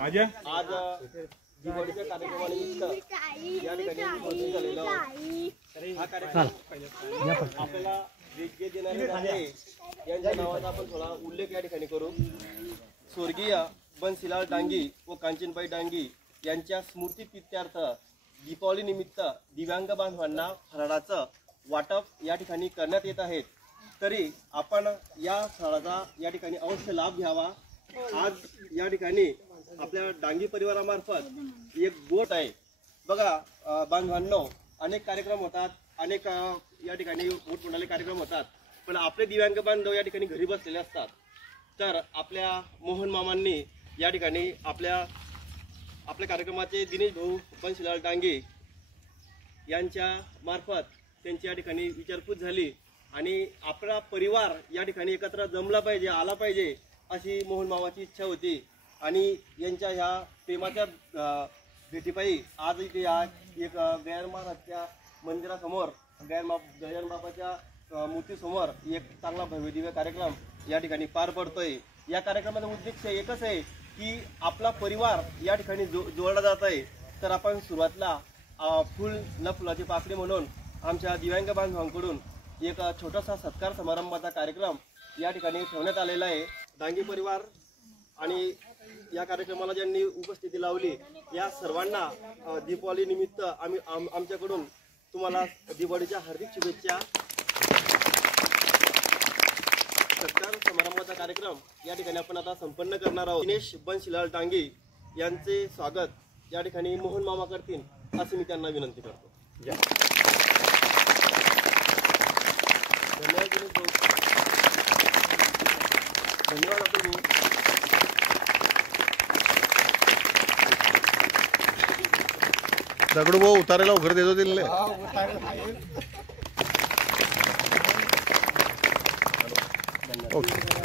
आज दिवाळीच्या कार्यक्रमानिमित्त या ठिकाणी झालेला हा कार्यक्रम आपल्याला जे देणारे आहे यांच्या नावाचा आपण थोडा उल्लेख या ठिकाणी करू। स्वर्गीय बनसीलाल डांगी व कांचनबाई डांगी यांच्या स्मृती प्रीत्यर्थ दीपावली निमित्त दिव्यांग बांधवांना फराळाचं वाटप या ठिकाणी करण्यात येत आहे। तरी आपण या फराळाचा या ठिकाणी अवश्य लाभ घ्यावा। आज या ठिकाणी आपल्या डांगी परिवारामार्फत एक बोट आहे बघा बांधवांनो, अनेक कार्यक्रम होतात, अनेक या ठिकाणी मोठमोठाले कार्यक्रम होतात, पण आपले दिव्यांग बांधव या ठिकाणी घरी बसलेले असतात। तर आपल्या मोहन मामांनी या ठिकाणी आपल्या कार्यक्रमाचे दिनेश भाऊ बनसीलाल डांगे यांच्या मार्फत त्यांची या ठिकाणी विचारपूस झाली आणि आपला परिवार या ठिकाणी एकत्र जमला पाहिजे, आला पाहिजे अशी मोहन मामाची इच्छा होती। आणि यांच्या ह्या प्रेमाच्या भेटीपायी आज इथे या एक गजानन महाराजच्या मंदिरासमोर गजानन बाबाच्या मूर्तीसमोर एक चांगला भव्यदिव्य कार्यक्रम या ठिकाणी पार पडतोय। या कार्यक्रमाचा उद्देश एकच आहे की आपला परिवार या ठिकाणी जोडला जात आहे। तर आपण सुरुवातीला फुल न फुलाची पाकळी म्हणून आमच्या दिव्यांग बांधवांकडून एक छोटासा सत्कार समारंभाचा कार्यक्रम या ठिकाणी ठेवण्यात आलेला आहे। डांगी परिवार आणि या कार्यक्रमाला ज्यांनी उपस्थिती लावली या सर्वांना दीपावली निमित्त आम्ही आमच्याकडून तुम्हाला दिवाळीच्या हार्दिक शुभेच्छा। सत्कार समारंभाचा कार्यक्रम या ठिकाणी आपण आता संपन्न करणार आहोत। दिनेश बनसीलाल डांगे यांचे स्वागत या ठिकाणी मोहन मामा करतील असे मी त्यांना विनंती करतो। धन्यवाद दिनेश भाऊ, धन्यवाद आपण दगडू भाऊ उतारायला उघड देतो दिले ओके।